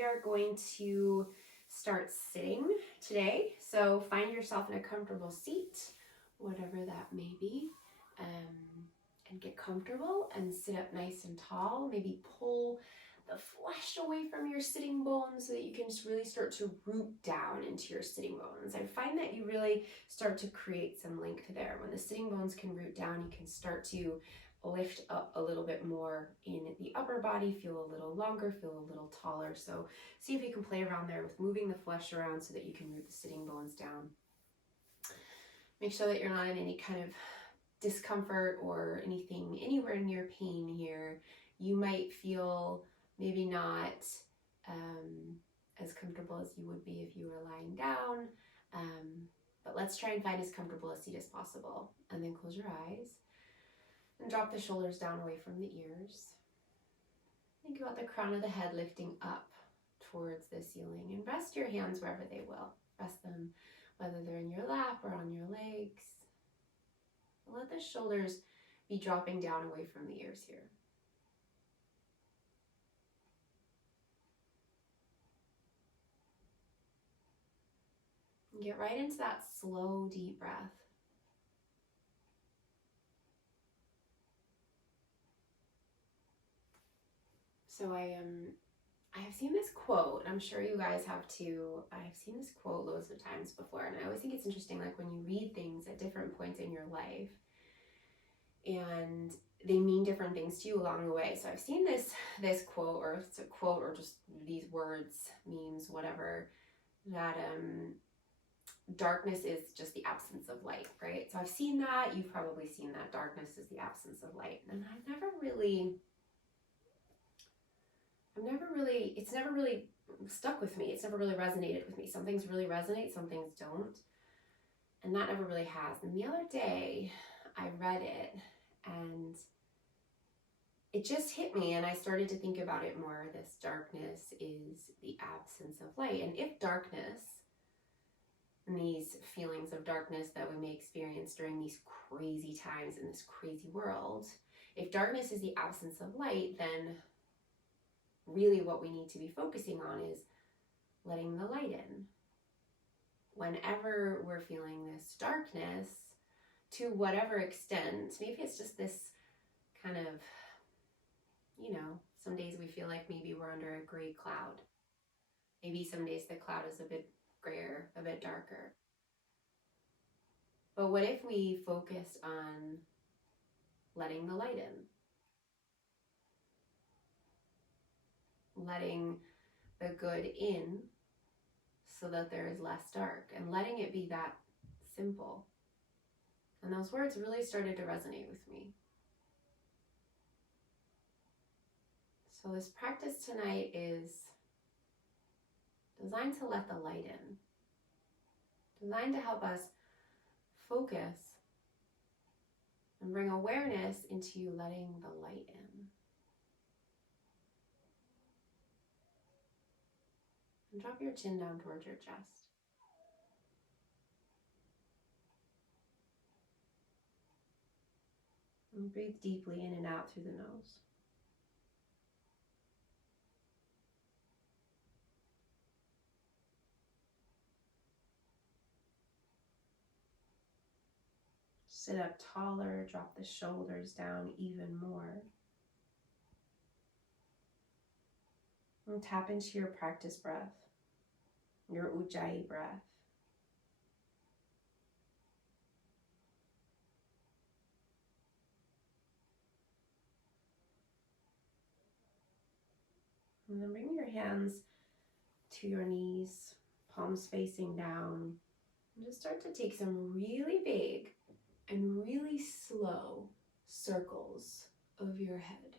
we are going to start sitting today. So find yourself in a comfortable seat, whatever that may be, and get comfortable and sit up nice and tall. Maybe pull the flesh away from your sitting bones so that you can just really start to root down into your sitting bones. I find that you really start to create some length there. When the sitting bones can root down, you can start to lift up a little bit more in the upper body, feel a little longer, feel a little taller. So see if you can play around there with moving the flesh around so that you can root the sitting bones down. Make sure that you're not in any kind of discomfort or anything anywhere near pain here. You might feel maybe not as comfortable as you would be if you were lying down, but let's try and find as comfortable a seat as possible. And then close your eyes and drop the shoulders down away from the ears. Think about the crown of the head lifting up towards the ceiling, and rest your hands wherever they will. Rest them whether they're in your lap or on your legs. Let the shoulders be dropping down away from the ears here. Get right into that slow, deep breath. So I have seen this quote, I'm sure you guys have too. I've seen this quote loads of times before, and I always think it's interesting, like when you read things at different points in your life, and they mean different things to you along the way. So I've seen this quote, or it's a quote, or just these words, memes, whatever, that darkness is just the absence of light, right? So I've seen that. You've probably seen that. Darkness is the absence of light. And it's never really stuck with me. It's never really resonated with me. Some things really resonate, some things don't. And that never really has. And the other day I read it and it just hit me, and I started to think about it more. This darkness is the absence of light. And if darkness, and these feelings of darkness that we may experience during these crazy times in this crazy world, if darkness is the absence of light, then really what we need to be focusing on is letting the light in. Whenever we're feeling this darkness, to whatever extent, maybe it's just this kind of, some days we feel like maybe we're under a gray cloud. Maybe some days the cloud is a bit grayer, a bit darker. But what if we focused on letting the light in? Letting the good in so that there is less dark, and letting it be that simple. And those words really started to resonate with me. So this practice tonight is designed to let the light in, designed to help us focus and bring awareness into letting the light in. And drop your chin down towards your chest. And breathe deeply in and out through the nose. Sit up taller, drop the shoulders down even more. And tap into your practice breath, your Ujjayi breath. And then bring your hands to your knees, palms facing down, and just start to take some really big and really slow circles of your head.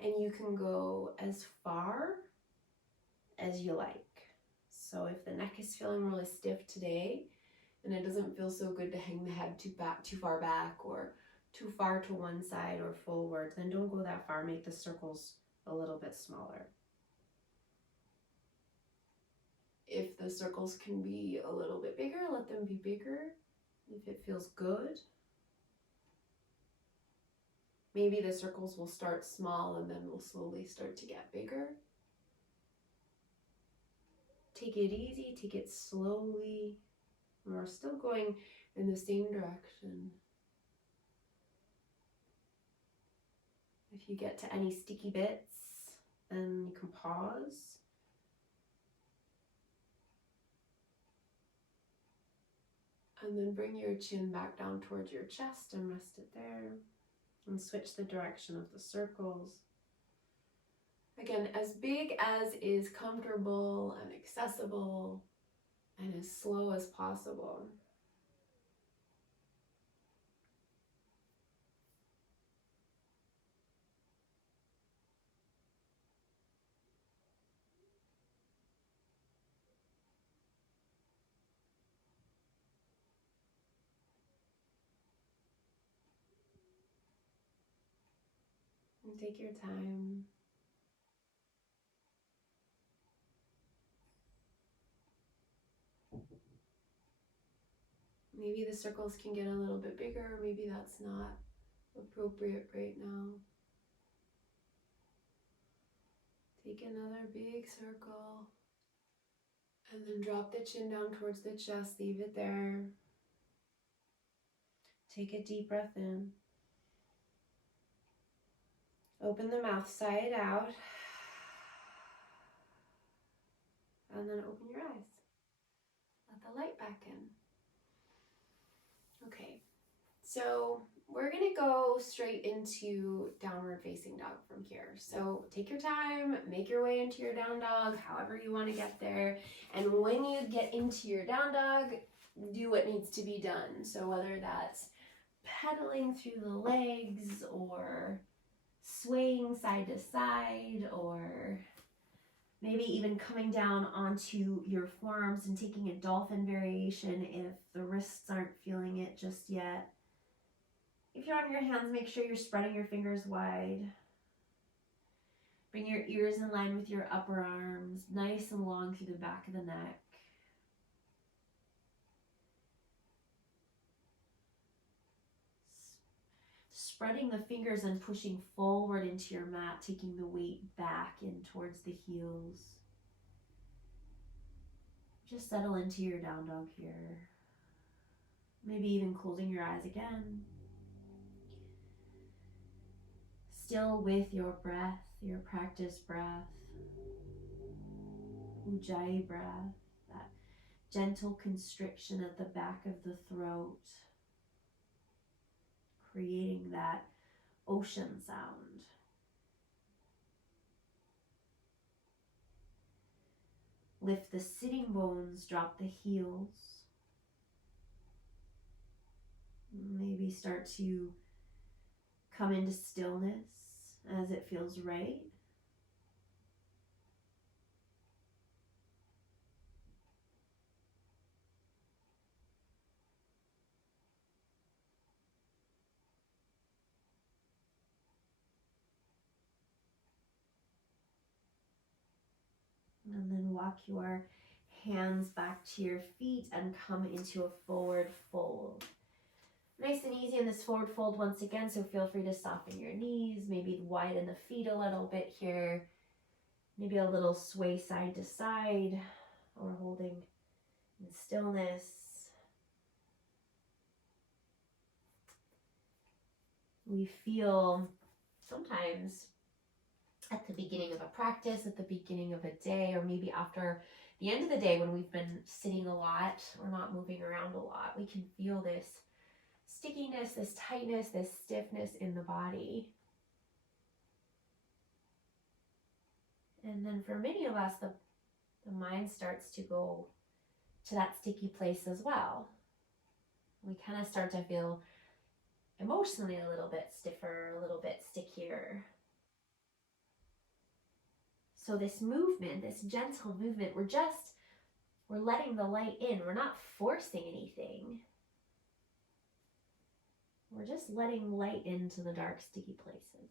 And you can go as far as you like. So if the neck is feeling really stiff today, and it doesn't feel so good to hang the head too far back or too far to one side or forward, then don't go that far. Make the circles a little bit smaller. If the circles can be a little bit bigger, let them be bigger. If it feels good, maybe the circles will start small and then will slowly start to get bigger. take it easy, take it slowly. We're still going in the same direction. If you get to any sticky bits, then you can pause. And then bring your chin back down towards your chest and rest it there. And switch the direction of the circles. Again, as big as is comfortable and accessible, and as slow as possible. And take your time. Maybe the circles can get a little bit bigger, maybe that's not appropriate right now. Take another big circle. And then drop the chin down towards the chest, leave it there. Take a deep breath in. Open the mouth side out. And then open your eyes. Let the light back in. Okay, so we're gonna go straight into downward facing dog from here. So take your time, make your way into your down dog, however you wanna get there. And when you get into your down dog, do what needs to be done. So whether that's pedaling through the legs or swaying side to side, or maybe even coming down onto your forearms and taking a dolphin variation if the wrists aren't feeling it just yet. If you're on your hands, make sure you're spreading your fingers wide. Bring your ears in line with your upper arms, nice and long through the back of the neck. Spreading the fingers and pushing forward into your mat, taking the weight back in towards the heels. Just settle into your down dog here. Maybe even closing your eyes again. Still with your breath, your practice breath. Ujjayi breath, that gentle constriction at the back of the throat, creating that ocean sound. Lift the sitting bones, drop the heels. Maybe start to come into stillness as it feels right. And then walk your hands back to your feet and come into a forward fold. Nice and easy in this forward fold once again, so feel free to soften your knees, maybe widen the feet a little bit here. Maybe a little sway side to side, or holding in stillness. We feel sometimes at the beginning of a practice, at the beginning of a day, or maybe after the end of the day when we've been sitting a lot or not moving around a lot, we can feel this stickiness, this tightness, this stiffness in the body. And then for many of us, the mind starts to go to that sticky place as well. We kind of start to feel emotionally a little bit stiffer, a little bit stickier. So this movement, this gentle movement, we're letting the light in. We're not forcing anything. We're just letting light into the dark, sticky places.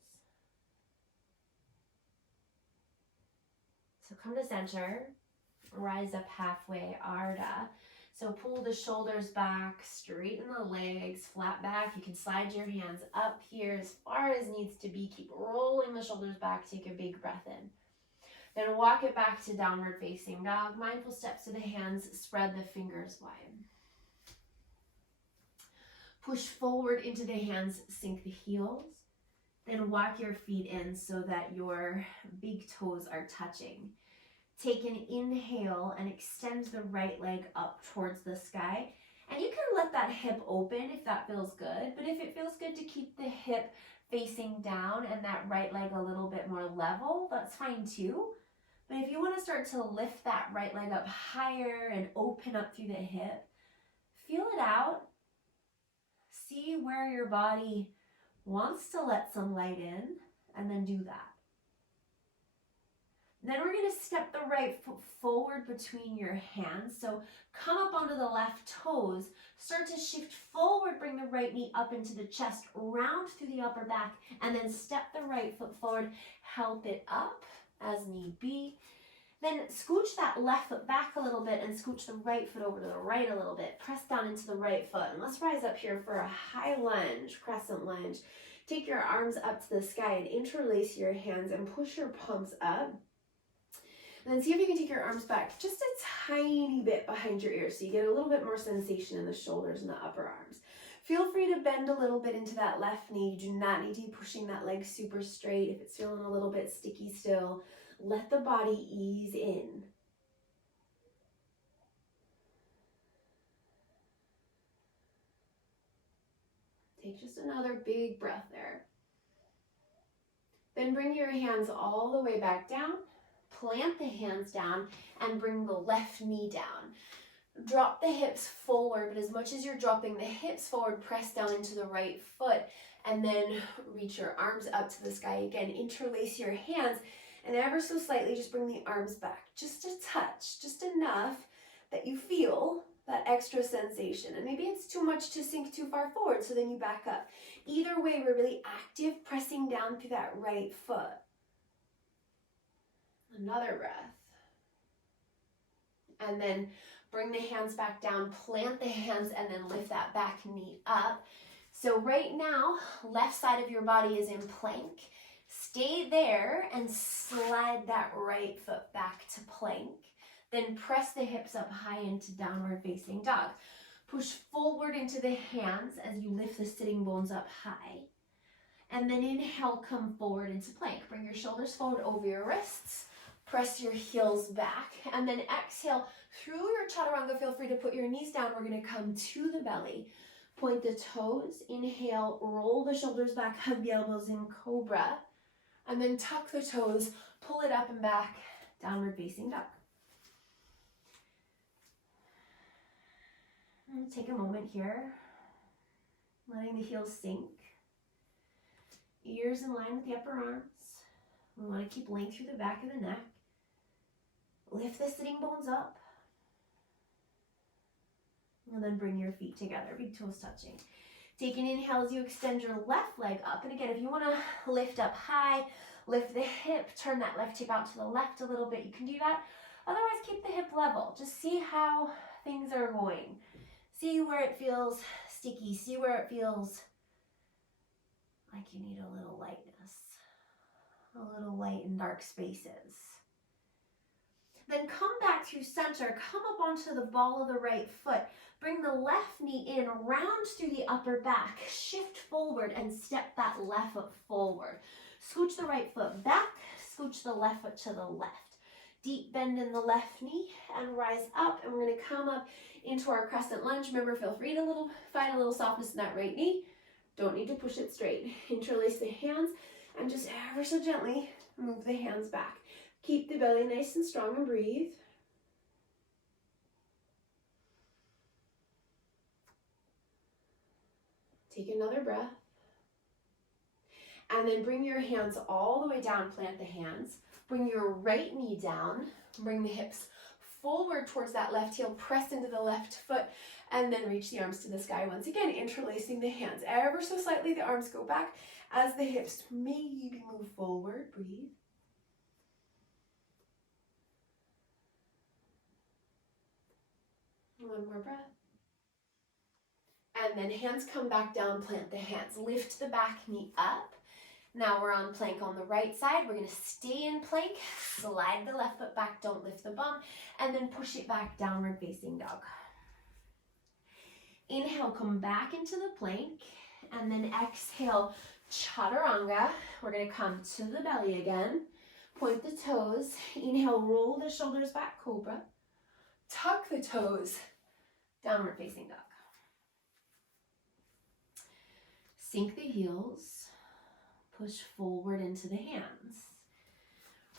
So come to center, rise up halfway, Ardha. So pull the shoulders back, straighten the legs, flat back. You can slide your hands up here as far as needs to be. Keep rolling the shoulders back, take a big breath in. Then walk it back to downward facing dog. Mindful steps to the hands, spread the fingers wide. Push forward into the hands, sink the heels. Then walk your feet in so that your big toes are touching. Take an inhale and extend the right leg up towards the sky. And you can let that hip open if that feels good. But if it feels good to keep the hip facing down and that right leg a little bit more level, that's fine too. But if you want to start to lift that right leg up higher and open up through the hip, feel it out. See where your body wants to let some light in, and then do that. Then we're going to step the right foot forward between your hands. So come up onto the left toes, start to shift forward, bring the right knee up into the chest, round through the upper back, and then step the right foot forward, help it up as need be. Then scooch that left foot back a little bit and scooch the right foot over to the right a little bit. Press down into the right foot. And let's rise up here for a high lunge, crescent lunge. Take your arms up to the sky and interlace your hands and push your palms up. And then see if you can take your arms back just a tiny bit behind your ears so you get a little bit more sensation in the shoulders and the upper arms. Feel free to bend a little bit into that left knee. You do not need to be pushing that leg super straight. If it's feeling a little bit sticky still, let the body ease in. Take just another big breath there. Then bring your hands all the way back down. Plant the hands down and bring the left knee down. Drop the hips forward, but as much as you're dropping the hips forward, press down into the right foot and then reach your arms up to the sky again. Interlace your hands and ever so slightly just bring the arms back. Just a touch, just enough that you feel that extra sensation. And maybe it's too much to sink too far forward, so then you back up. Either way, we're really active, pressing down through that right foot. Another breath. And then bring the hands back down, plant the hands, and then lift that back knee up. So right now, left side of your body is in plank. Stay there and slide that right foot back to plank. Then press the hips up high into downward facing dog. Push forward into the hands as you lift the sitting bones up high. And then inhale, come forward into plank. Bring your shoulders forward over your wrists. Press your heels back. And then exhale through your chaturanga. Feel free to put your knees down. We're going to come to the belly. Point the toes. Inhale, roll the shoulders back, hug the elbows in cobra. And then tuck the toes, pull it up and back, downward facing dog. And take a moment here, letting the heels sink. Ears in line with the upper arms. We want to keep length through the back of the neck. Lift the sitting bones up. And then bring your feet together, big toes touching. Take an inhale as you extend your left leg up. And again, if you want to lift up high, lift the hip, turn that left hip out to the left a little bit, you can do that. Otherwise, keep the hip level. Just see how things are going. See where it feels sticky. See where it feels like you need a little lightness, a little light in dark spaces. Then come back through center, come up onto the ball of the right foot. Bring the left knee in, round through the upper back, shift forward and step that left foot forward. Scooch the right foot back, scooch the left foot to the left. Deep bend in the left knee and rise up. And we're going to come up into our crescent lunge. Remember, feel free to find a little softness in that right knee. Don't need to push it straight. Interlace the hands and just ever so gently move the hands back. Keep the belly nice and strong and breathe. Take another breath. And then bring your hands all the way down, plant the hands. Bring your right knee down, bring the hips forward towards that left heel, press into the left foot, and then reach the arms to the sky. Once again, interlacing the hands. Ever so slightly, the arms go back as the hips maybe move forward. Breathe. One more breath. And then hands come back down, plant the hands. Lift the back knee up Now we're on plank on the right side. We're gonna stay in plank, slide the left foot back, don't lift the bum, and then push it back, downward facing dog. Inhale, come back into the plank, and then exhale, chaturanga. We're gonna come to the belly again, point the toes. Inhale, roll the shoulders back, cobra. Tuck the toes, downward facing dog. Sink the heels, push forward into the hands.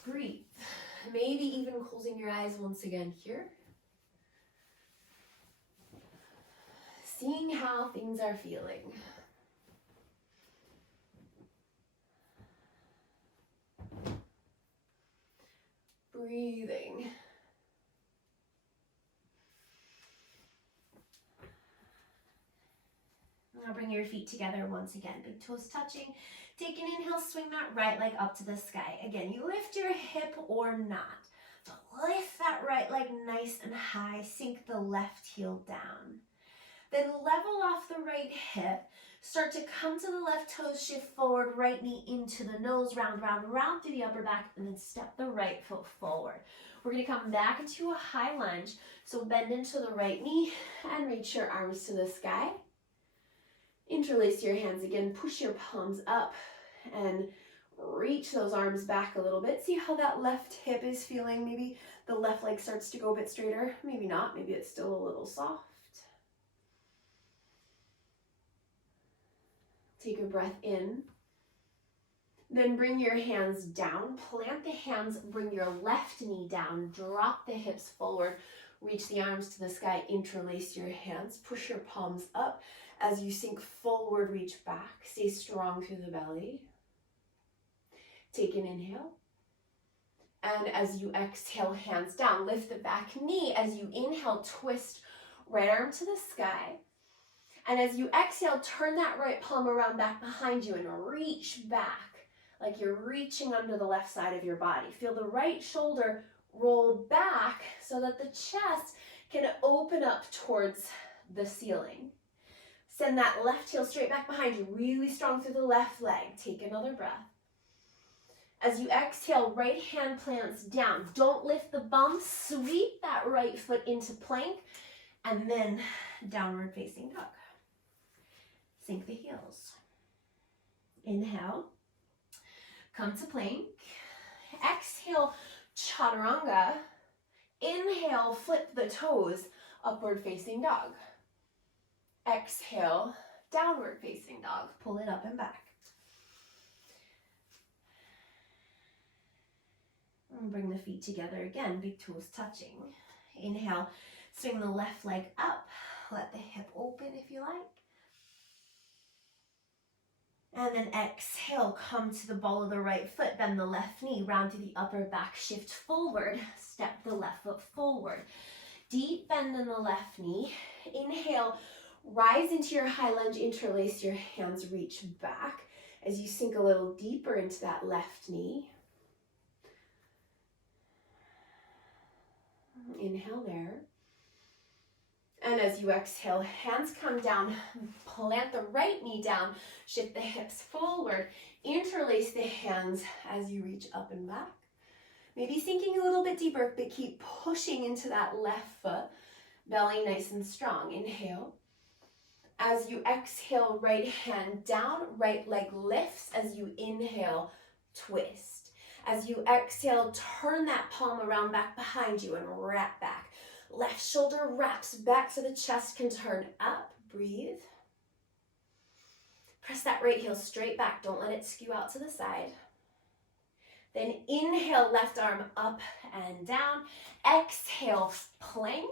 Breathe. Maybe even closing your eyes once again here. Seeing how things are feeling. Breathing. Now bring your feet together once again, big toes touching. Take an inhale, swing that right leg up to the sky. Again, you lift your hip or not. So lift that right leg nice and high, sink the left heel down. Then level off the right hip, start to come to the left toes, shift forward, right knee into the nose, round, round, round through the upper back, and then step the right foot forward. We're gonna come back into a high lunge, so bend into the right knee and reach your arms to the sky. Interlace your hands again, push your palms up and reach those arms back a little bit. See how that left hip is feeling. Maybe the left leg starts to go a bit straighter, maybe not, maybe it's still a little soft. Take a breath in. Then bring your hands down, plant the hands, bring your left knee down, drop the hips forward, reach the arms to the sky, interlace your hands, push your palms up. As you sink forward, reach back, stay strong through the belly. Take an inhale. And as you exhale, hands down, lift the back knee. As you inhale, twist right arm to the sky. And as you exhale, turn that right palm around back behind you and reach back like you're reaching under the left side of your body. Feel the right shoulder roll back so that the chest can open up towards the ceiling. Send that left heel straight back behind you, really strong through the left leg. Take another breath. As you exhale, right hand plants down. Don't lift the bum, sweep that right foot into plank, and then downward facing dog. Sink the heels. Inhale, come to plank. Exhale, chaturanga. Inhale, flip the toes, upward facing dog. Exhale, downward facing dog. Pull it up and back. And bring the feet together again, big toes touching. Inhale, swing the left leg up. Let the hip open if you like. And then exhale, come to the ball of the right foot, bend the left knee, round through the upper back, shift forward, step the left foot forward. Deep bend in the left knee. Inhale, rise into your high lunge, interlace your hands, reach back as you sink a little deeper into that left knee. Inhale there. And as you exhale, hands come down, plant the right knee down, shift the hips forward, interlace the hands as you reach up and back. Maybe sinking a little bit deeper, but keep pushing into that left foot, belly nice and strong. Inhale. As you exhale, right hand down, right leg lifts. As you inhale, twist. As you exhale, turn that palm around back behind you and wrap back. Left shoulder wraps back so the chest can turn up. Breathe. Press that right heel straight back. Don't let it skew out to the side. Then inhale, left arm up and down. Exhale, plank.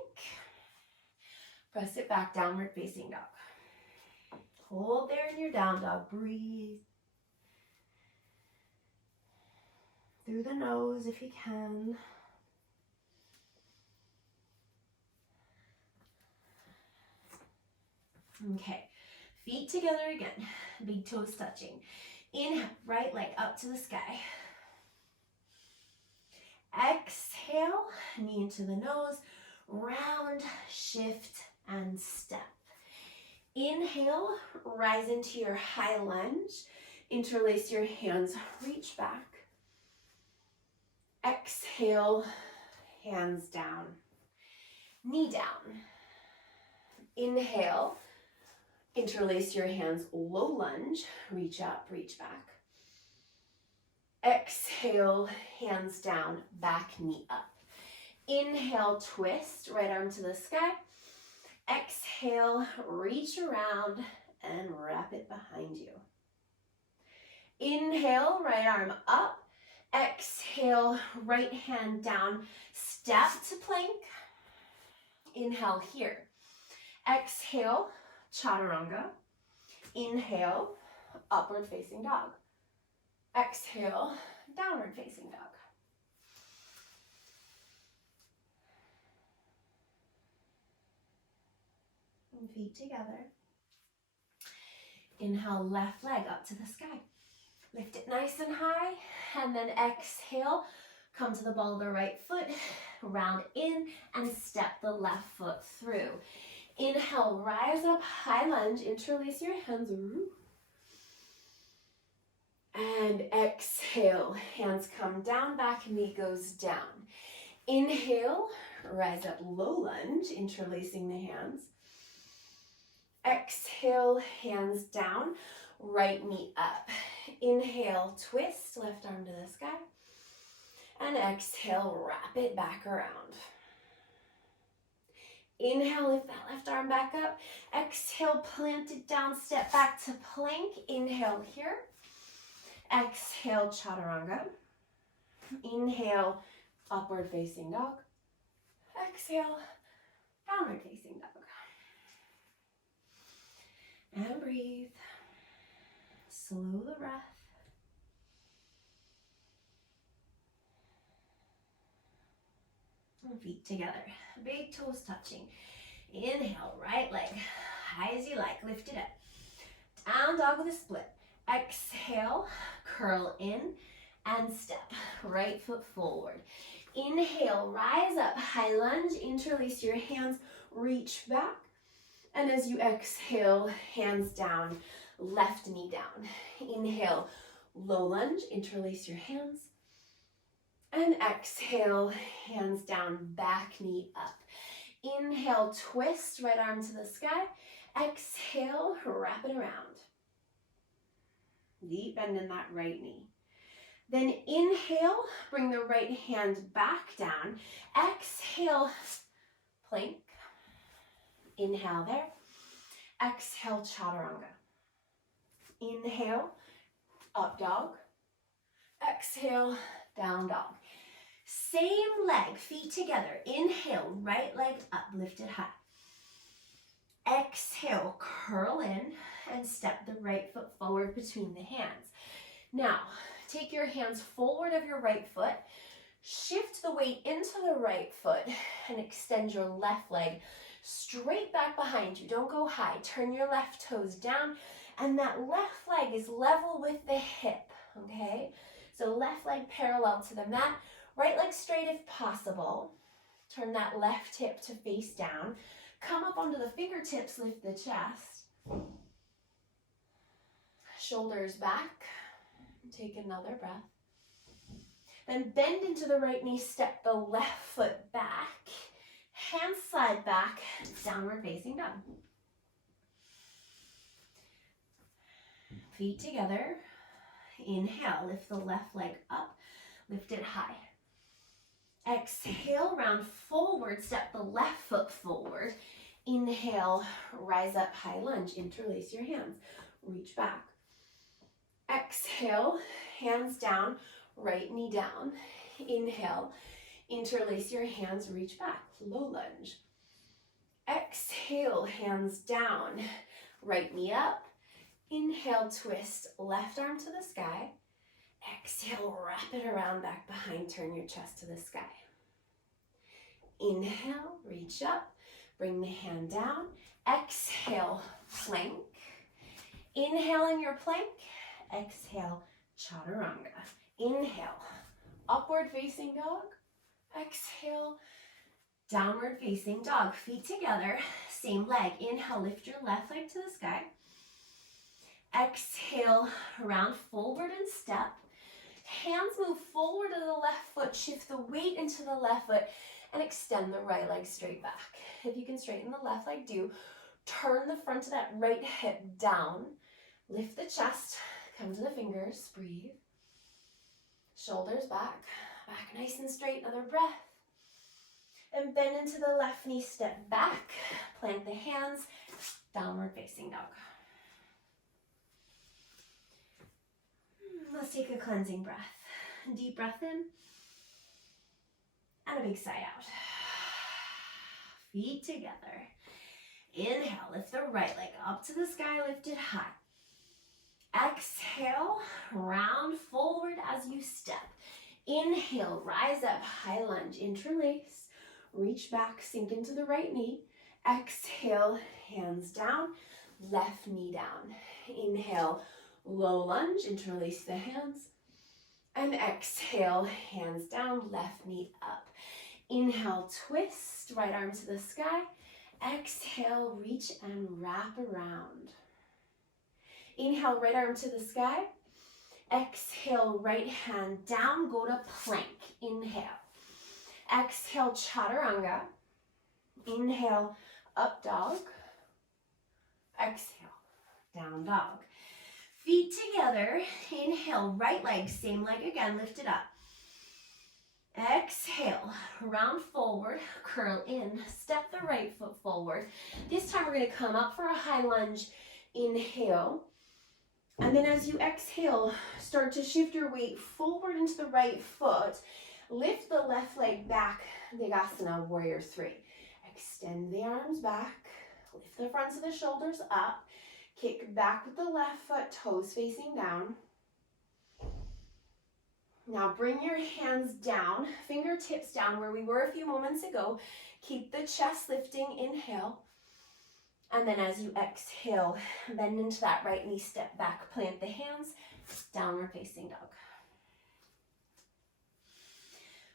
Press it back, downward facing dog. Hold there in your down dog. Breathe. Through the nose if you can. Okay, feet together again, big toes touching. Inhale, right leg up to the sky. Exhale, knee into the nose, round, shift, and step. Inhale, rise into your high lunge. Interlace your hands, reach back. Exhale, hands down, knee down. Inhale, interlace your hands, low lunge, reach up, reach back. Exhale, hands down, back knee up. Inhale, twist, right arm to the sky. Exhale, reach around and wrap it behind you. Inhale, right arm up. Exhale, right hand down, step to plank. Inhale here. Exhale, chaturanga. Inhale, upward facing dog. Exhale, downward facing dog. And feet together. Inhale, left leg up to the sky. Lift it nice and high, and then exhale, come to the ball of the right foot, round in, and step the left foot through. Inhale, rise up, high lunge, interlace your hands, and exhale, hands come down, back knee goes down. Inhale, rise up, low lunge, interlacing the hands. Exhale, hands down, right knee up. Inhale, twist, left arm to the sky. And exhale, wrap it back around. Inhale, lift that left arm back up. Exhale, plant it down, step back to plank. Inhale here. Exhale, chaturanga. Inhale, upward facing dog. Exhale, downward facing dog. And breathe. Slow the breath. And feet together. Big toes touching. Inhale, right leg high as you like. Lift it up. Down dog with a split. Exhale, curl in and step. Right foot forward. Inhale, rise up, high lunge. Interlace your hands, reach back. And as you exhale, hands down, left knee down. Inhale, low lunge, interlace your hands. And exhale, hands down, back knee up. Inhale, twist, right arm to the sky. Exhale, wrap it around. Deep bend in that right knee. Then inhale, bring the right hand back down. Exhale, plank. Inhale there. Exhale, chaturanga. Inhale, up dog. Exhale, down dog. Same leg, feet together. Inhale, right leg up, lifted high. Exhale, curl in and step the right foot forward between the hands. Now, take your hands forward of your right foot. Shift the weight into the right foot and extend your left leg straight back behind you. Don't go high. Turn your left toes down, and that left leg is level with the hip, okay? So left leg parallel to the mat, right leg straight if possible. Turn that left hip to face down. Come up onto the fingertips, lift the chest. Shoulders back. Take another breath. Then bend into the right knee, step the left foot back. Hands slide back, downward facing dog. Feet together. Inhale, lift the left leg up, lift it high. Exhale, round forward, step the left foot forward. Inhale, rise up, high lunge, interlace your hands, reach back. Exhale, hands down, right knee down. Inhale, interlace your hands, reach back, low lunge. Exhale, hands down, right knee up. Inhale, twist, left arm to the sky. Exhale, wrap it around back behind, turn your chest to the sky. Inhale, reach up, bring the hand down. Exhale, plank. Inhale in your plank. Exhale, chaturanga. Inhale, upward facing dog. Exhale, downward facing dog. Feet together, same leg. Inhale, lift your left leg to the sky. Exhale, round forward and step. Hands move forward to the left foot, shift the weight into the left foot, and extend the right leg straight back. If you can straighten the left leg, do. Turn the front of that right hip down. Lift the chest, come to the fingers, breathe. Shoulders back, back nice and straight, another breath. And bend into the left knee, step back, plant the hands, downward facing dog. Let's take a cleansing breath. Deep breath in, and a big sigh out. Feet together. Inhale, lift the right leg up to the sky, lift it high. Exhale, round forward as you step. Inhale, rise up, high lunge, interlace. Reach back, sink into the right knee. Exhale, hands down, left knee down. Inhale, low lunge, interlace the hands. And exhale, hands down, left knee up. Inhale, twist, right arm to the sky. Exhale, reach and wrap around. Inhale, right arm to the sky. Exhale, right hand down, go to plank. Inhale. Exhale, chaturanga. Inhale, up dog. Exhale, down dog. Feet together. Inhale, right leg, same leg again, lift it up. Exhale, round forward, curl in, step the right foot forward. This time we're going to come up for a high lunge. Inhale. And then as you exhale, start to shift your weight forward into the right foot. Lift the left leg back, Virasana, Warrior 3. Extend the arms back, lift the fronts of the shoulders up. Kick back with the left foot, toes facing down. Now bring your hands down, fingertips down where we were a few moments ago. Keep the chest lifting, inhale. And then as you exhale, bend into that right knee, step back, plant the hands, downward facing dog.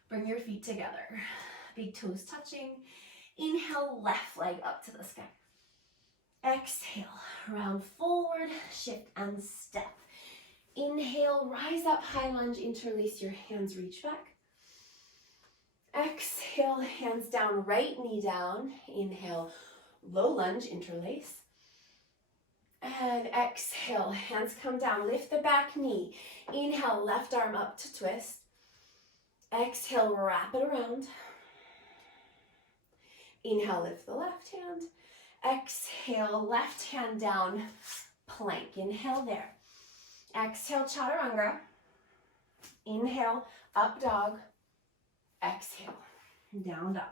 Bring your feet together, big toes touching. Inhale, left leg up to the sky. Exhale, round forward, shift and step. Inhale, rise up, high lunge, interlace your hands, reach back. Exhale, hands down, right knee down. Inhale, low lunge, interlace. And exhale, hands come down, lift the back knee. Inhale, left arm up to twist. Exhale, wrap it around. Inhale, lift the left hand. Exhale, left hand down, plank. Inhale there. Exhale, chaturanga. Inhale, up dog. Exhale, down dog.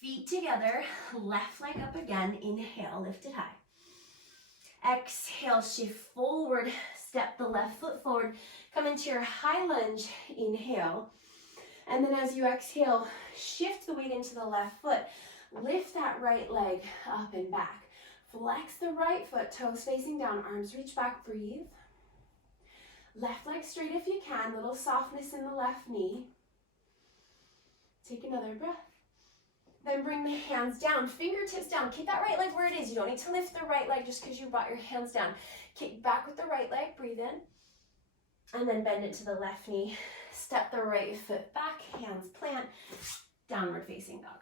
Feet together, left leg up again. Inhale, lift it high. Exhale, shift forward, step the left foot forward. Come into your high lunge, inhale. And then as you exhale, shift the weight into the left foot. Lift that right leg up and back. Flex the right foot, toes facing down, arms reach back, breathe. Left leg straight if you can, little softness in the left knee. Take another breath. Then bring the hands down, fingertips down. Keep that right leg where it is. You don't need to lift the right leg just because you brought your hands down. Kick back with the right leg, breathe in. And then bend it to the left knee. Step the right foot back, hands plant, downward facing dog.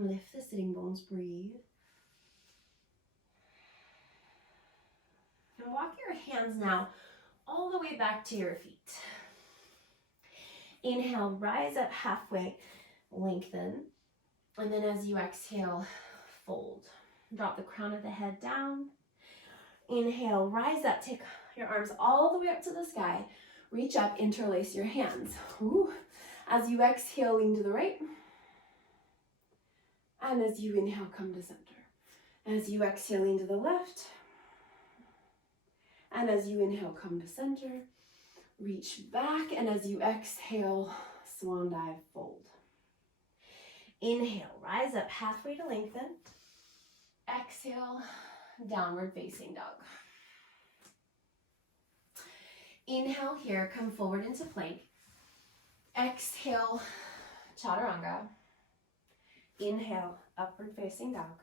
Lift the sitting bones, breathe. And walk your hands now all the way back to your feet. Inhale, rise up halfway, lengthen. And then as you exhale, fold. Drop the crown of the head down. Inhale, rise up, take your arms all the way up to the sky. Reach up, interlace your hands. Ooh. As you exhale, lean to the right. And as you inhale, come to center. As you exhale, lean to the left. And as you inhale, come to center. Reach back, and as you exhale, swan dive, fold. Inhale, rise up halfway to lengthen. Exhale, downward facing dog. Inhale here, come forward into plank. Exhale, chaturanga. Inhale, upward facing dog.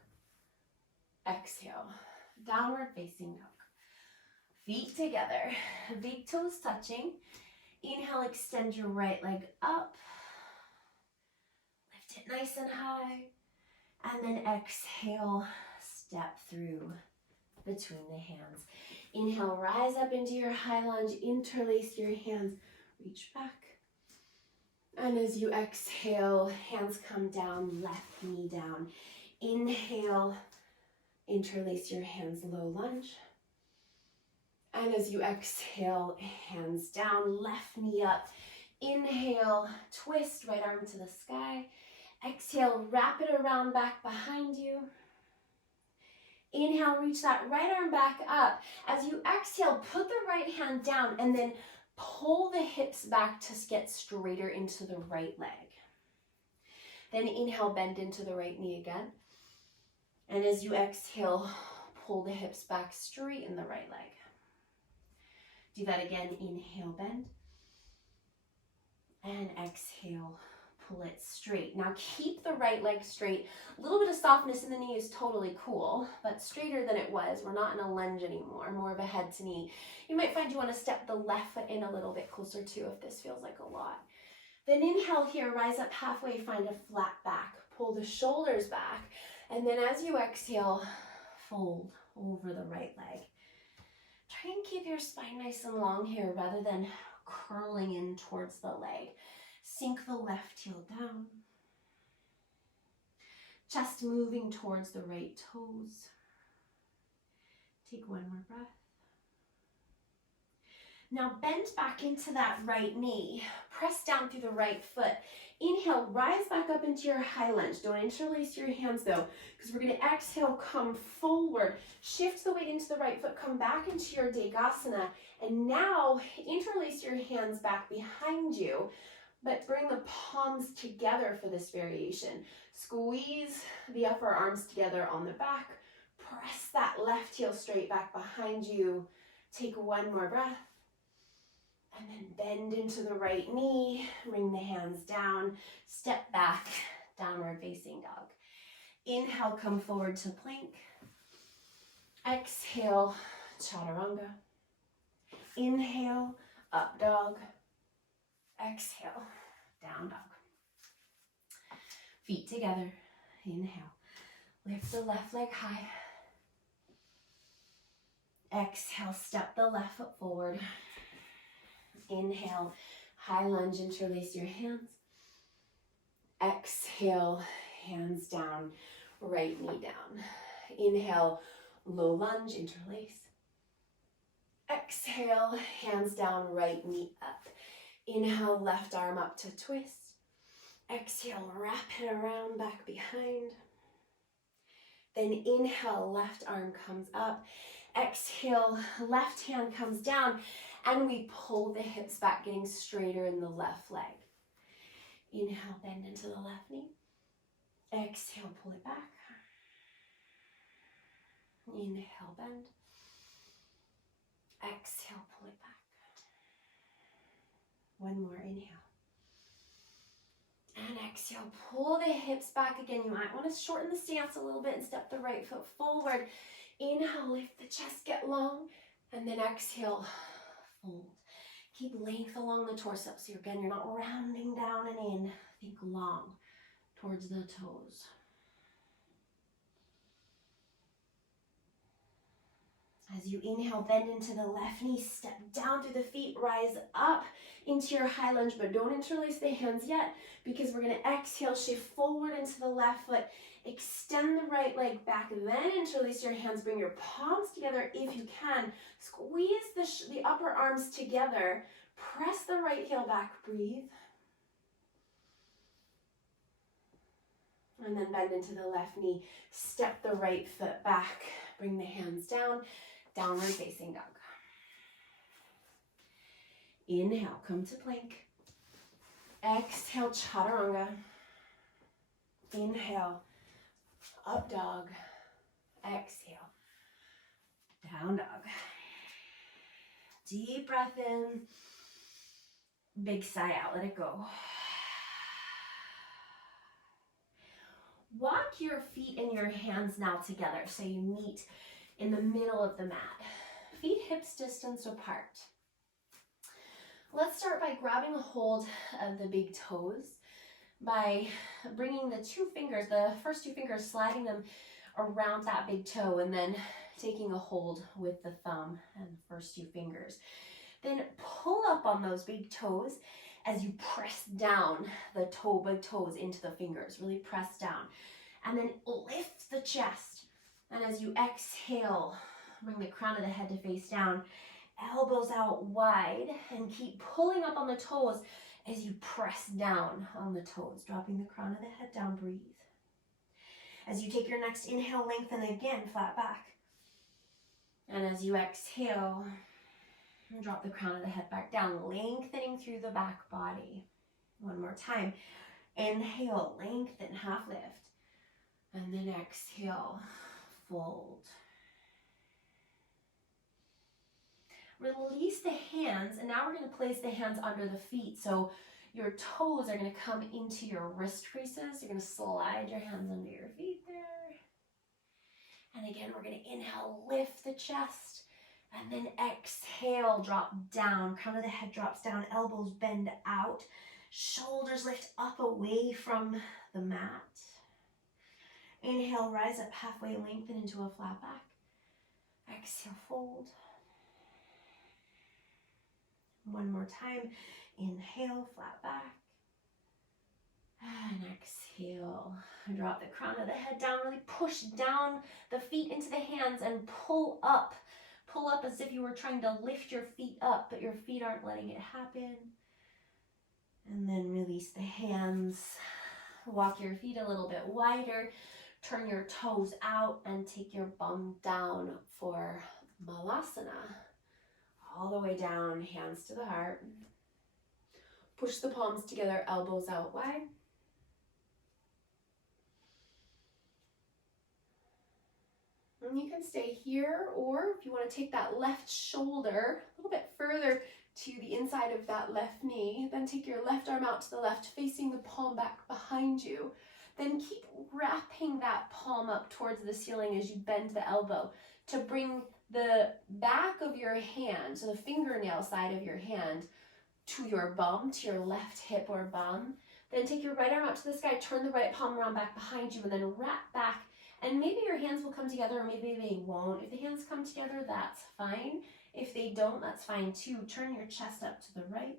Exhale, downward facing dog. Feet together, big toes touching. Inhale, extend your right leg up. Lift it nice and high. And then exhale, step through between the hands. Inhale, rise up into your high lunge, interlace your hands, reach back. And as you exhale, hands come down, left knee down. Inhale, interlace your hands, low lunge. And as you exhale, hands down, left knee up. Inhale, twist, right arm to the sky. Exhale, wrap it around back behind you. Inhale, reach that right arm back up. As you exhale, put the right hand down and then pull the hips back to get straighter into the right leg. Then inhale, bend into the right knee again. And as you exhale, pull the hips back straight in the right leg. Do that again, inhale, bend. And exhale, pull it straight. Now keep the right leg straight. A little bit of softness in the knee is totally cool, but straighter than it was. We're not in a lunge anymore, more of a head to knee. You might find you want to step the left foot in a little bit closer too if this feels like a lot. Then inhale here, rise up halfway, find a flat back. Pull the shoulders back. And then as you exhale, fold over the right leg. Try and keep your spine nice and long here rather than curling in towards the leg. Sink the left heel down. Chest moving towards the right toes. Take one more breath. Now bend back into that right knee. Press down through the right foot. Inhale, rise back up into your high lunge. Don't interlace your hands though, because we're going to exhale, come forward. Shift the weight into the right foot, come back into your Degasana. And now interlace your hands back behind you, but bring the palms together for this variation. Squeeze the upper arms together on the back. Press that left heel straight back behind you. Take one more breath. And then bend into the right knee, bring the hands down, step back, downward facing dog. Inhale, come forward to plank. Exhale, chaturanga. Inhale, up dog. Exhale, down dog. Feet together, inhale. Lift the left leg high. Exhale, step the left foot forward. Inhale, high lunge, interlace your hands. Exhale, hands down, right knee down. Inhale, low lunge, interlace. Exhale, hands down, right knee up. Inhale, left arm up to twist. Exhale, wrap it around back behind. Then inhale, left arm comes up. Exhale, left hand comes down. And we pull the hips back, getting straighter in the left leg. Inhale, bend into the left knee. Exhale, pull it back. Inhale, bend. Exhale, pull it back. One more, inhale. And exhale, pull the hips back again. You might want to shorten the stance a little bit and step the right foot forward. Inhale, lift the chest, get long. And then exhale, fold. Keep length along the torso. So again, you're not rounding down and in. Think long towards the toes. As you inhale, bend into the left knee, step down through the feet, rise up into your high lunge, but don't interlace the hands yet because we're going to exhale, shift forward into the left foot, extend the right leg back, then interlace your hands, bring your palms together if you can, squeeze the upper arms together, press the right heel back, breathe. And then bend into the left knee, step the right foot back, bring the hands down, downward facing dog. Inhale, come to plank. Exhale, chaturanga. Inhale, up dog. Exhale, down dog. Deep breath in. Big sigh out, let it go. Walk your feet and your hands now together so you meet in the middle of the mat. Feet hips distance apart. Let's start by grabbing a hold of the big toes by bringing the first two fingers, sliding them around that big toe, and then taking a hold with the thumb and the first two fingers. Then pull up on those big toes as you press down the big toes into the fingers. Really press down. And then lift the chest. And as you exhale, bring the crown of the head to face down. Elbows out wide, and keep pulling up on the toes as you press down on the toes, dropping the crown of the head down. Breathe. As you take your next inhale, lengthen again, flat back. And as you exhale, drop the crown of the head back down, lengthening through the back body. One more time. Inhale, lengthen, half lift. And then exhale, fold. Release the hands, and now we're going to place the hands under the feet. So your toes are going to come into your wrist creases. You're going to slide your hands under your feet there. And again, we're going to inhale, lift the chest, and then exhale, drop down. Crown of the head drops down, elbows bend out, shoulders lift up away from the mat. Inhale, rise up halfway, lengthen into a flat back. Exhale, fold. One more time. Inhale, flat back. And exhale. Drop the crown of the head down. Really push down the feet into the hands and pull up. Pull up as if you were trying to lift your feet up, but your feet aren't letting it happen. And then release the hands. Walk your feet a little bit wider. Turn your toes out and take your bum down for Malasana. All the way down, hands to the heart. Push the palms together, elbows out wide. And you can stay here, or if you want to take that left shoulder a little bit further to the inside of that left knee, then take your left arm out to the left, facing the palm back behind you. Then keep wrapping that palm up towards the ceiling as you bend the elbow to bring the back of your hand, so the fingernail side of your hand, to your bum, to your left hip or bum. Then take your right arm up to the sky, turn the right palm around back behind you, and then wrap back. And maybe your hands will come together, or maybe they won't. If the hands come together, that's fine. If they don't, that's fine too. Turn your chest up to the right.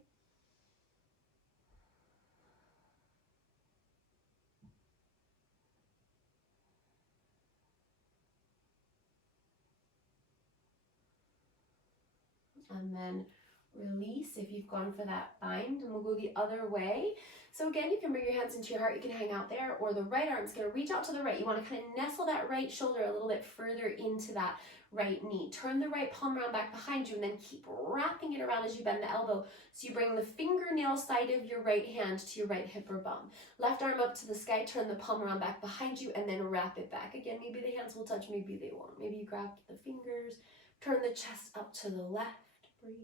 And then release if you've gone for that bind, and we'll go the other way. So again, you can bring your hands into your heart, you can hang out there, or the right arm's going to reach out to the right. You want to kind of nestle that right shoulder a little bit further into that right knee. Turn the right palm around back behind you, and then keep wrapping it around as you bend the elbow. So you bring the fingernail side of your right hand to your right hip or bum. Left arm up to the sky, turn the palm around back behind you, and then wrap it back. Again, maybe the hands will touch, maybe they won't. Maybe you grab the fingers, turn the chest up to the left. Breathe.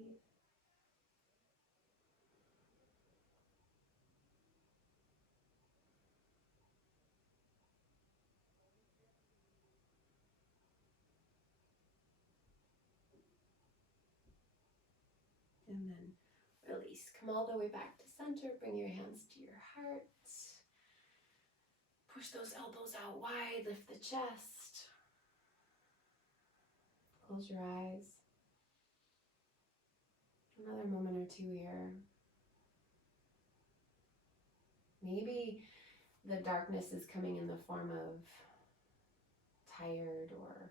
And then release. Come all the way back to center. Bring your hands to your heart. Push those elbows out wide. Lift the chest. Close your eyes. Another moment or two here. Maybe the darkness is coming in the form of tired or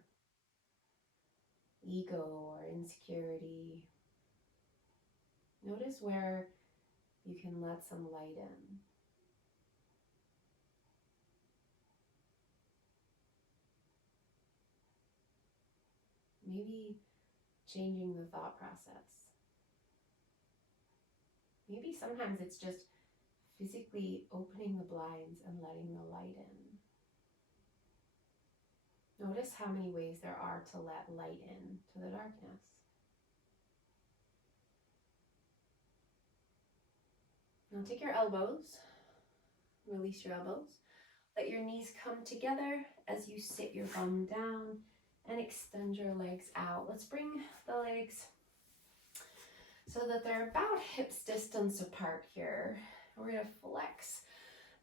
ego or insecurity. Notice where you can let some light in. Maybe changing the thought process. Maybe sometimes it's just physically opening the blinds and letting the light in. Notice how many ways there are to let light in to the darkness. Now take your elbows, release your elbows. Let your knees come together as you sit your bum down and extend your legs out. Let's bring the legs so that they're about hips distance apart here. We're gonna flex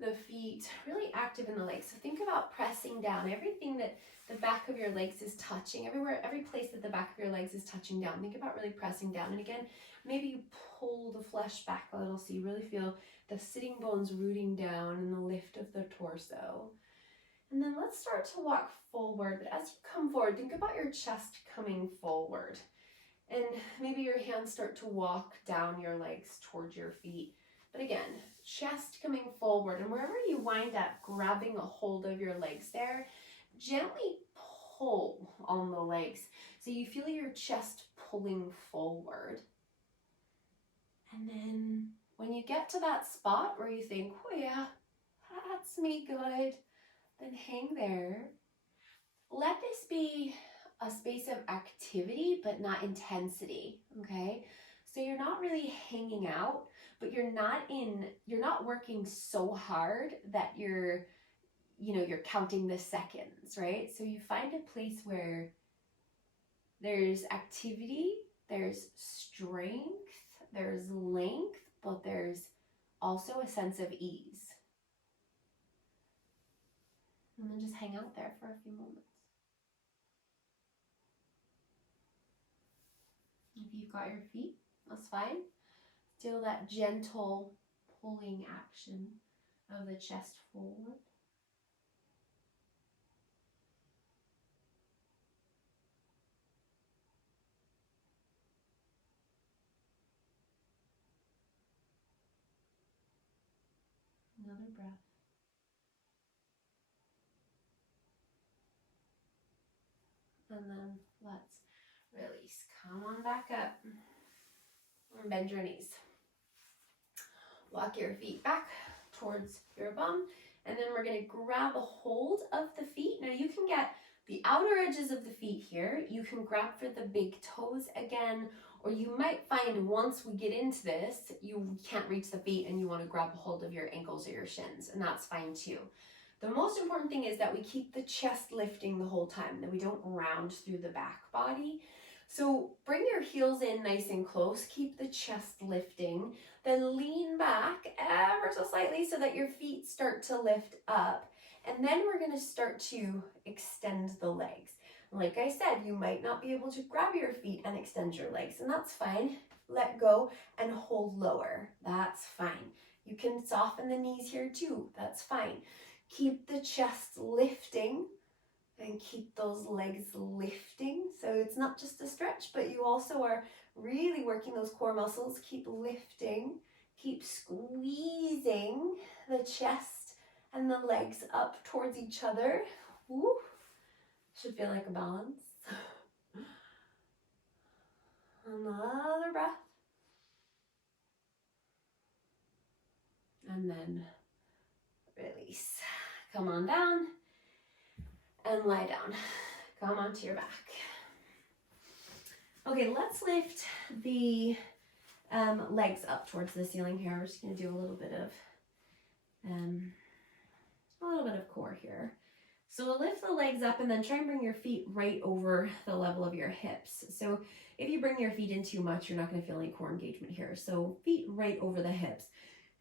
the feet, really active in the legs. So think about pressing down. Everything that the back of your legs is touching, every place that the back of your legs is touching down. Think about really pressing down. And again, maybe you pull the flesh back a little so you really feel the sitting bones rooting down and the lift of the torso. And then let's start to walk forward. But as you come forward, think about your chest coming forward. And maybe your hands start to walk down your legs towards your feet. But again, chest coming forward, and wherever you wind up grabbing a hold of your legs there, gently pull on the legs so you feel your chest pulling forward. And then when you get to that spot where you think, oh yeah, that's me good, then hang there. Let this be a space of activity, but not intensity, okay? So you're not really hanging out, but you're not working so hard that you're counting the seconds, right? So you find a place where there's activity, there's strength, there's length, but there's also a sense of ease. And then just hang out there for a few moments. If you've got your feet, that's fine. Still that gentle pulling action of the chest forward. Another breath. And then let's release. Come on back up. And bend your knees. Walk your feet back towards your bum. And then we're going to grab a hold of the feet. Now you can get the outer edges of the feet here. You can grab for the big toes again. Or you might find once we get into this, you can't reach the feet and you want to grab a hold of your ankles or your shins. And that's fine too. The most important thing is that we keep the chest lifting the whole time, that we don't round through the back body. So bring your heels in nice and close, keep the chest lifting, then lean back ever so slightly so that your feet start to lift up. And then we're going to start to extend the legs. Like I said, you might not be able to grab your feet and extend your legs, and that's fine. Let go and hold lower. That's fine. You can soften the knees here too. That's fine. Keep the chest lifting and keep those legs lifting. So it's not just a stretch, but you also are really working those core muscles. Keep lifting, keep squeezing the chest and the legs up towards each other. Woo. Should feel like a balance. Another breath. And then release. Come on down and lie down. Come onto your back. Okay, let's lift the legs up towards the ceiling here. We're just going to do a little bit of core here. So we'll lift the legs up and then try and bring your feet right over the level of your hips. So if you bring your feet in too much, you're not going to feel any core engagement here. So feet right over the hips.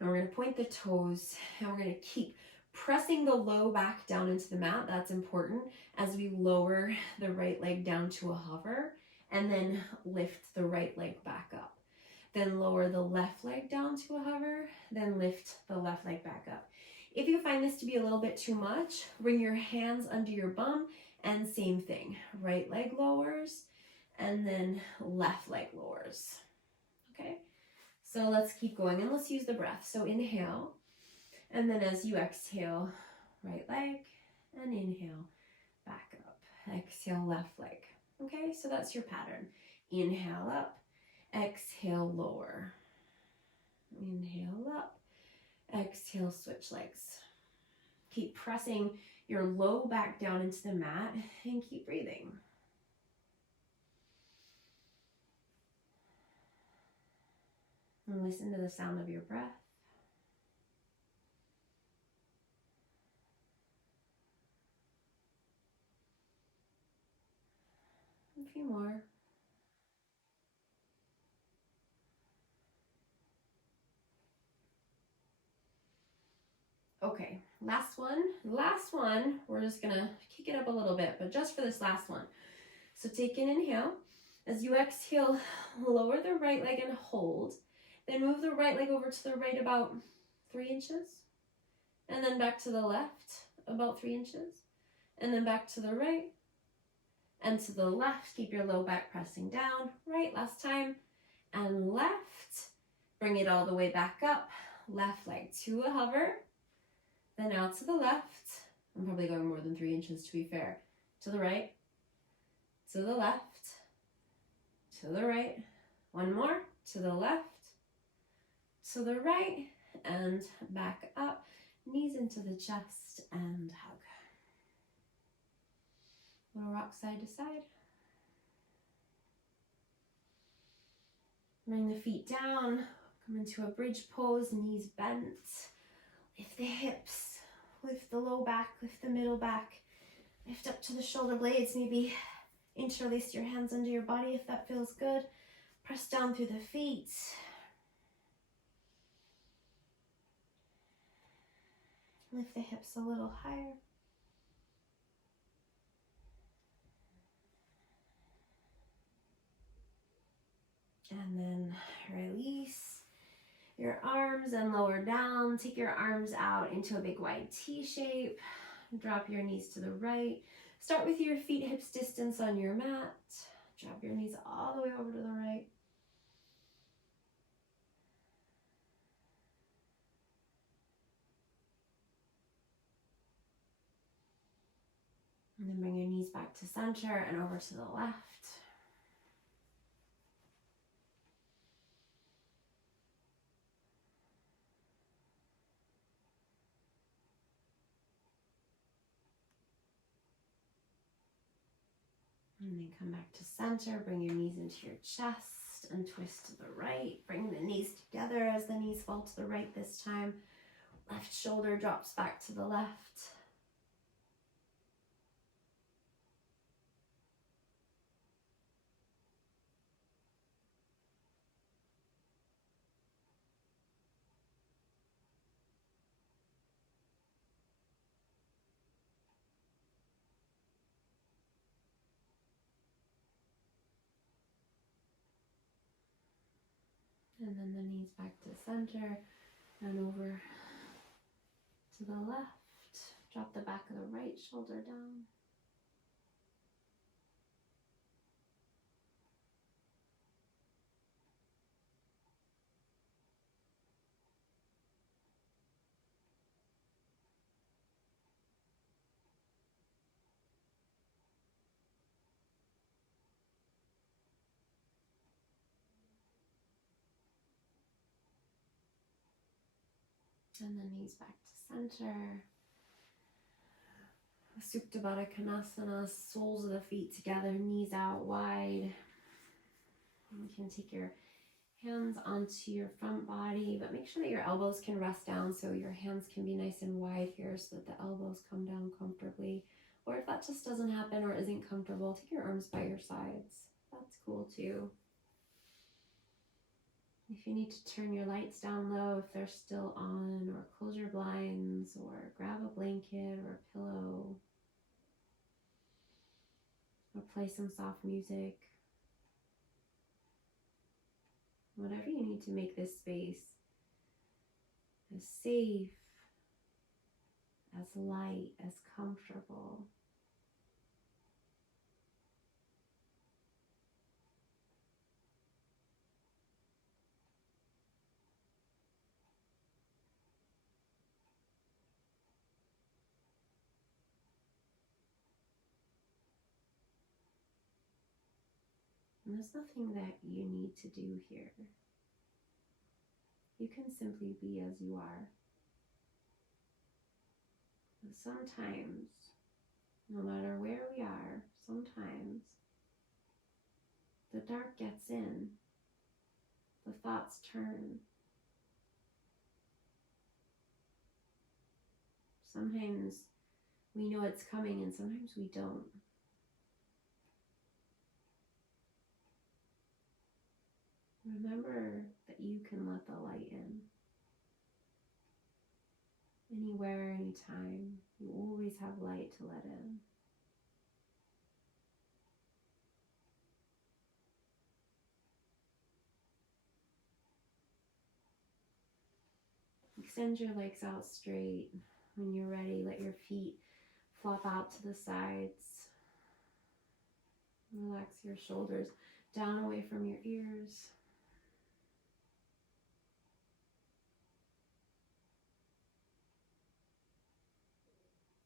Now we're going to point the toes and we're going to keep pressing the low back down into the mat. That's important as we lower the right leg down to a hover and then lift the right leg back up. Then lower the left leg down to a hover, then lift the left leg back up. If you find this to be a little bit too much, bring your hands under your bum and same thing. Right leg lowers and then left leg lowers. Okay, so let's keep going and let's use the breath. So inhale, and then as you exhale, right leg, and inhale, back up. Exhale, left leg. Okay, so that's your pattern. Inhale up, exhale, lower. Inhale up, exhale, switch legs. Keep pressing your low back down into the mat and keep breathing. And listen to the sound of your breath. few more. Okay, last one. We're just gonna kick it up a little bit, but just for this last one. So take an inhale. As you exhale, lower the right leg and hold. Then move the right leg over to the right about 3 inches. And then back to the left about 3 inches. And then back to the right. And to the left, keep your low back pressing down. Right, last time. And left. Bring it all the way back up. Left leg to a hover. Then out to the left. I'm probably going more than 3 inches to be fair. To the right. To the left. To the right. One more. To the left. To the right. And back up. Knees into the chest and hug. Little rock side to side. Bring the feet down. Come into a bridge pose. Knees bent. Lift the hips. Lift the low back. Lift the middle back. Lift up to the shoulder blades. Maybe interlace your hands under your body if that feels good. Press down through the feet. Lift the hips a little higher. And then release your arms and lower down. Take your arms out into a big wide T shape. Drop your knees to the right. Start with your feet hips distance on your mat. Drop your knees all the way over to the right. And then bring your knees back to center and over to the left. And then come back to center. Bring your knees into your chest and twist to the right. Bring the knees together as the knees fall to the right this time. Left shoulder drops back to the left. And then the knees back to center and over to the left. Drop the back of the right shoulder down. And the knees back to center. Supta Baddha Konasana, soles of the feet together, knees out wide. You can take your hands onto your front body, but make sure that your elbows can rest down so your hands can be nice and wide here so that the elbows come down comfortably. Or if that just doesn't happen or isn't comfortable, take your arms by your sides. That's cool too. If you need to turn your lights down low, if they're still on, or close your blinds, or grab a blanket or a pillow, or play some soft music. Whatever you need to make this space as safe, as light, as comfortable. And there's nothing that you need to do here. You can simply be as you are. And sometimes, no matter where we are, sometimes the dark gets in, the thoughts turn. Sometimes we know it's coming and sometimes we don't. Remember that you can let the light in. Anywhere, anytime, you always have light to let in. Extend your legs out straight. When you're ready, let your feet flop out to the sides. Relax your shoulders down away from your ears.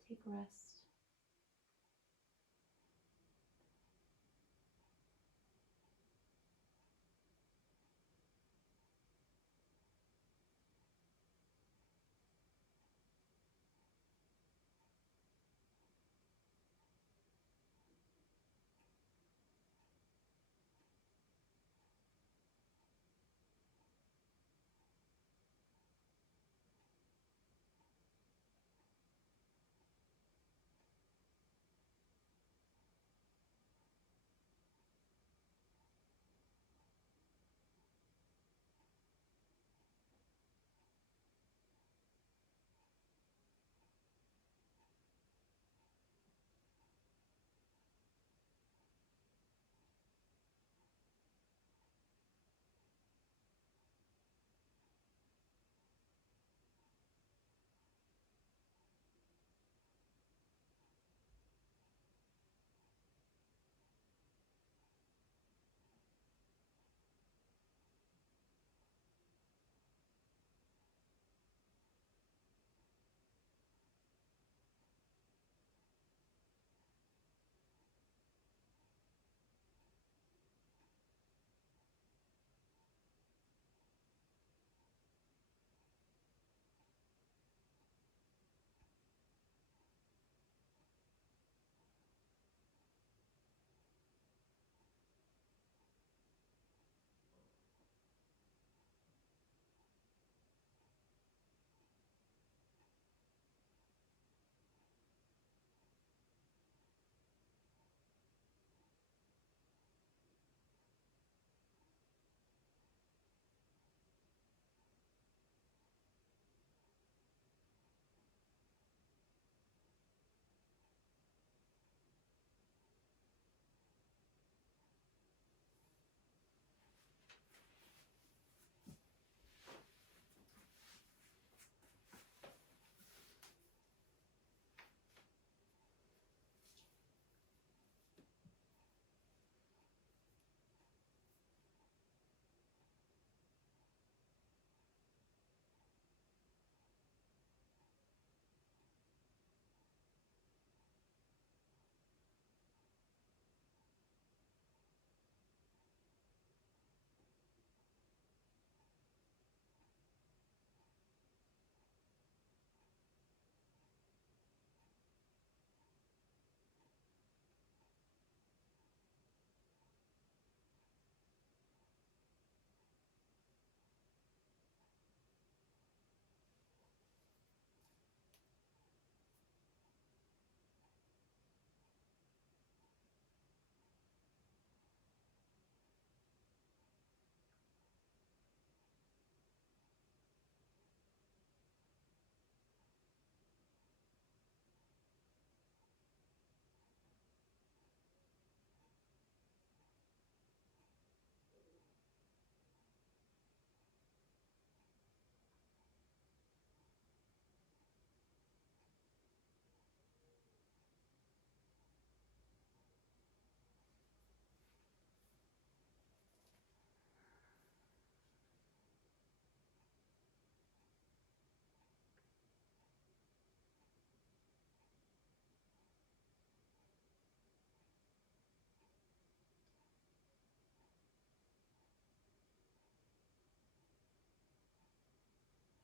Take rest.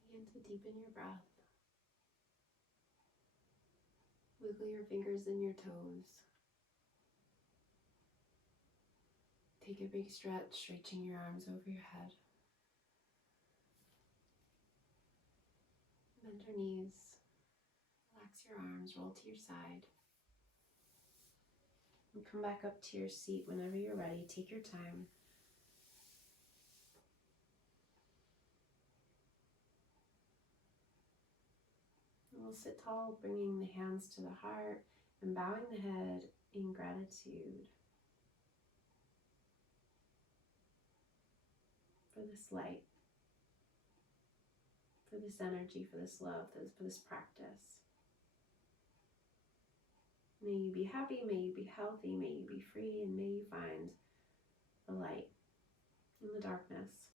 Begin to deepen your breath. Wiggle your fingers and your toes. Take a big stretch, stretching your arms over your head. Bend your knees. Relax your arms, roll to your side. And come back up to your seat whenever you're ready. Take your time. We'll sit tall, bringing the hands to the heart and bowing the head in gratitude for this light, for this energy, for this love, for this practice. May you be happy, may you be healthy, may you be free, and may you find the light in the darkness.